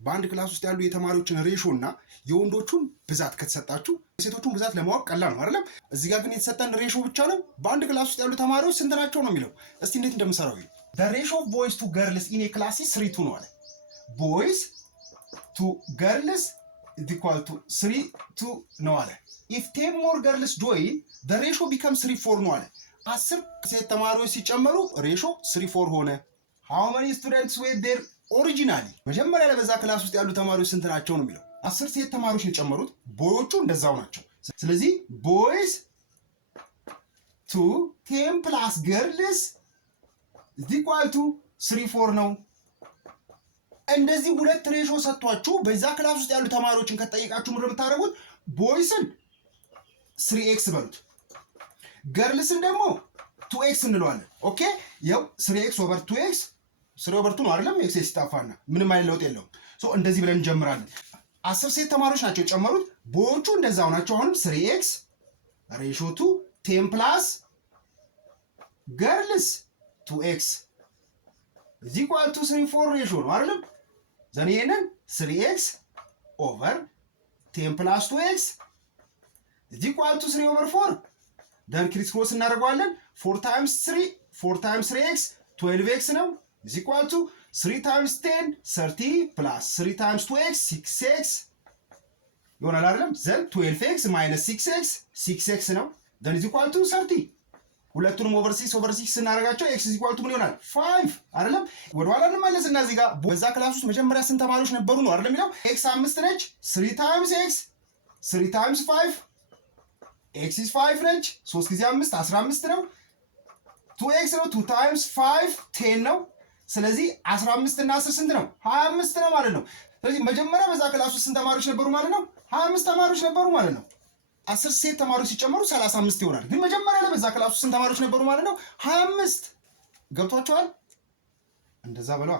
በአንድ ክላስ ውስጥ ያሉ የተማሪዎችን ሬሾ እና የወንዶቹን ብዛት ከተሰጣችሁ የሴቶቹን ብዛት ለማወቅ ቀላል ነው አይደለም? እዚህ ጋር ግን የተሰጠን ሬሾ ብቻ ነው። በአንድ ክላስ ውስጥ ያሉ ተማሪዎች ስንት ናቸው ነው የሚለው። እስቲ እንዴት እንደምሰራው ይሄ the ratio of boys to girls in a class is 3:2 ነው አለ። boys to girls is equal to 3:2 ነው አለ። if 10 more girls join the ratio becomes 3:4 ነው አለ። 10 ሴት ተማሪዎች ሲጨመሩ ሬሾ 3:4 ሆነ። how many students were there originally መጀመሪያ ላይ በዛ ክላስ ውስጥ ያሉ ተማሪዎች ስንት ናቸው ነው የሚለው። 10 ሴት ተማሪዎች የጨመሩት ቦዮቹ እንደዛው ናቸው። ስለዚህ boys to 10 plus girls is equal to 3:4 ነው። እንደዚህ ሁለት ሬሾ ሰጥቷችሁ በዛ ክላስ ውስጥ ያሉ ተማሪዎችን ከተጠየቃችሁ ምንድነው የምታደርጉት? ቦይስን 3x በሉት፣ ገርልስን ደግሞ 2x እንለዋለን። ኦኬ ያው 3x over 2x 3 over 2 ነው አይደለም? x ሲጣፋና ምንም አይነት ለውጥ የለውም። ሶ እንደዚህ ብለን እንጀምራለን። 10 ሴት ተማሪዎች ናቸው የጨመሩት፣ ቦዮቹ እንደዛው ናቸው። አሁንም 3x ሬሾ ቱ 10 plus girls 2x is equal to 3:4 ሬሾ ነው አይደለም? ዘን ይሄንን 3x over 10 plus 2x is equal to 3/4 then ክሪስ ክሮስ እናደርገዋለን። 4 times 3x 12x ነው is equal to 3 times 10 30 plus 3 times 2x 6x ይሆናል አይደለም? ዘን 12x minus 6x ነው then is equal to 30 ሁለቱንም ኦቨር 6 ስናደርጋቸው x is equal to ምን ይሆናል? 5 አይደለም? ወደ ኋላ እንመለስና እዚህ ጋር በዛ ክላስ ውስጥ መጀመሪያ ስንት ተማሪዎች ነበሩ ነው አይደለም የሚለው። x 5 ነች 3 times x 3 times 5 x is 5 ነች 3 ጊዜ 5 15 ነው። 2x ነው 2 times 5 10 ነው። ስለዚህ 15 እና 10 ስንት ነው? 25 ነው ማለት ነው። ስለዚህ መጀመሪያ በዛ ክላስ ውስጥ ስንት ተማሪዎች ነበሩ ማለት ነው? 25 ተማሪዎች ነበሩ ማለት ነው። 10 ሴት ተማሪዎች ሲጨመሩ 35 ይሆናል። ግን መጀመሪያ ላይ በዛ ክላስ ውስጥ ስንት ተማሪዎች ነበሩ ማለት ነው? 25 ገብቷቸዋል? እንደዛ በለዋ።